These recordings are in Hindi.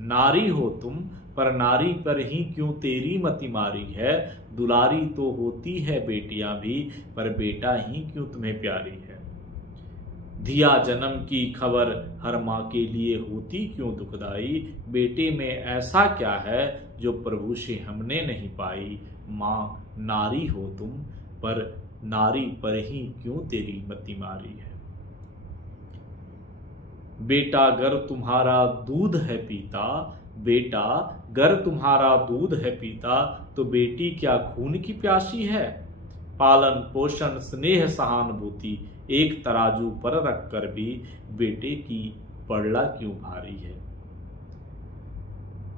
नारी हो तुम, पर नारी पर ही क्यों तेरी मति मारी है। दुलारी तो होती है बेटियां भी, पर बेटा ही क्यों तुम्हें प्यारी है। धिया जन्म की खबर हर माँ के लिए होती क्यों दुखदाई। बेटे में ऐसा क्या है जो प्रभु से हमने नहीं पाई। माँ नारी हो तुम, पर नारी पर ही क्यों तेरी मति मारी है। बेटा गर तुम्हारा दूध है पीता, बेटा गर तुम्हारा दूध है पीता, तो बेटी क्या खून की प्यासी है। पालन पोषण स्नेह सहानुभूति एक तराजू पर रखकर भी बेटे की पड़ला क्यों भारी है।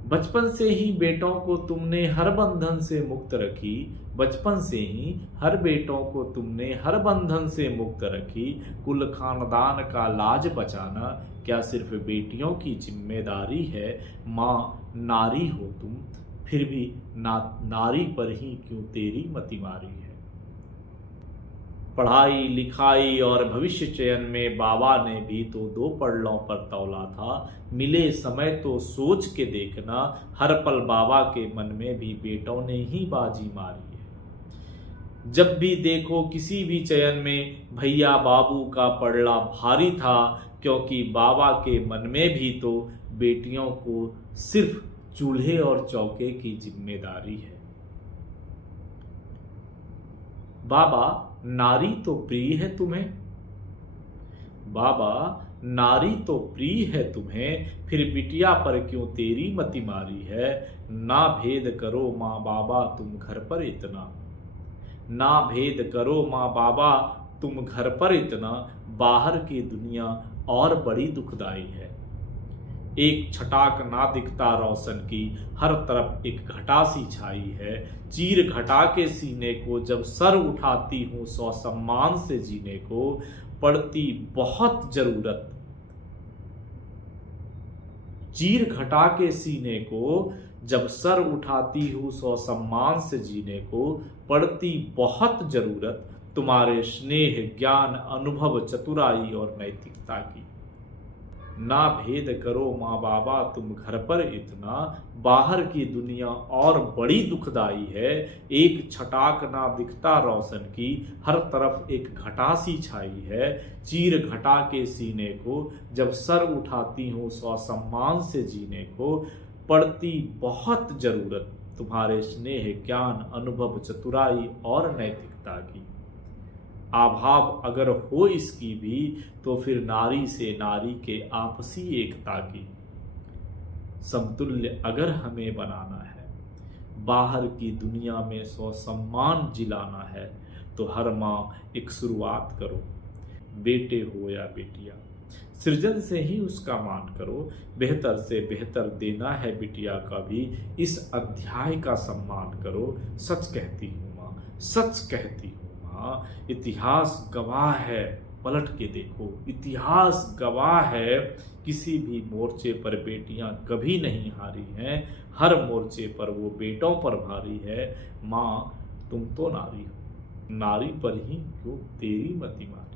बचपन से ही बेटों को तुमने हर बंधन से मुक्त रखी। बचपन से ही हर बेटों को तुमने हर बंधन से मुक्त रखी। कुल खानदान का लाज बचाना क्या सिर्फ बेटियों की जिम्मेदारी है। माँ नारी हो तुम, फिर भी नारी पर ही क्यों तेरी मति मारी है। पढ़ाई लिखाई और भविष्य चयन में बाबा ने भी तो दो पड़लों पर तौला था। मिले समय तो सोच के देखना, हर पल बाबा के मन में भी बेटों ने ही बाजी मारी है। जब भी देखो किसी भी चयन में भैया बाबू का पड़ला भारी था, क्योंकि बाबा के मन में भी तो बेटियों को सिर्फ चूल्हे और चौके की जिम्मेदारी है। बाबा नारी तो प्रिय है तुम्हें, बाबा नारी तो प्रिय है तुम्हें, फिर बिटिया पर क्यों तेरी मति मारी है। ना भेद करो माँ बाबा तुम घर पर इतना, ना भेद करो माँ बाबा तुम घर पर इतना, बाहर की दुनिया और बड़ी दुखदाई है। एक छटाक ना दिखता रोशन की, हर तरफ एक घटा सी छाई है। चीर घटा के सीने को जब सर उठाती हूँ, सौ सम्मान से जीने को पड़ती बहुत जरूरत। चीर घटा के सीने को जब सर उठाती हूँ, सौ सम्मान से जीने को पड़ती बहुत जरूरत। तुम्हारे स्नेह ज्ञान अनुभव चतुराई और नैतिकता की। ना भेद करो माँ बाबा तुम घर पर इतना, बाहर की दुनिया और बड़ी दुखदाई है। एक छटाक ना दिखता रोशन की, हर तरफ एक घटा सी छाई है। चीर घटा के सीने को जब सर उठाती हूँ, सौ सम्मान से जीने को पड़ती बहुत जरूरत। तुम्हारे स्नेह ज्ञान अनुभव चतुराई और नैतिकता की। अभाव अगर हो इसकी भी, तो फिर नारी से नारी के आपसी एकता की। समतुल्य अगर हमें बनाना है, बाहर की दुनिया में सौ सम्मान जिलाना है, तो हर माँ एक शुरुआत करो। बेटे हो या बेटिया, सृजन से ही उसका मान करो। बेहतर से बेहतर देना है बिटिया का भी, इस अध्याय का सम्मान करो। सच कहती हूँ माँ, सच कहती हूँ माँ, इतिहास गवाह है। पलट के देखो, इतिहास गवाह है। किसी भी मोर्चे पर बेटियां कभी नहीं हारी हैं, हर मोर्चे पर वो बेटों पर भारी है। माँ तुम तो नारी हो, नारी पर ही क्यों तेरी मति मारी।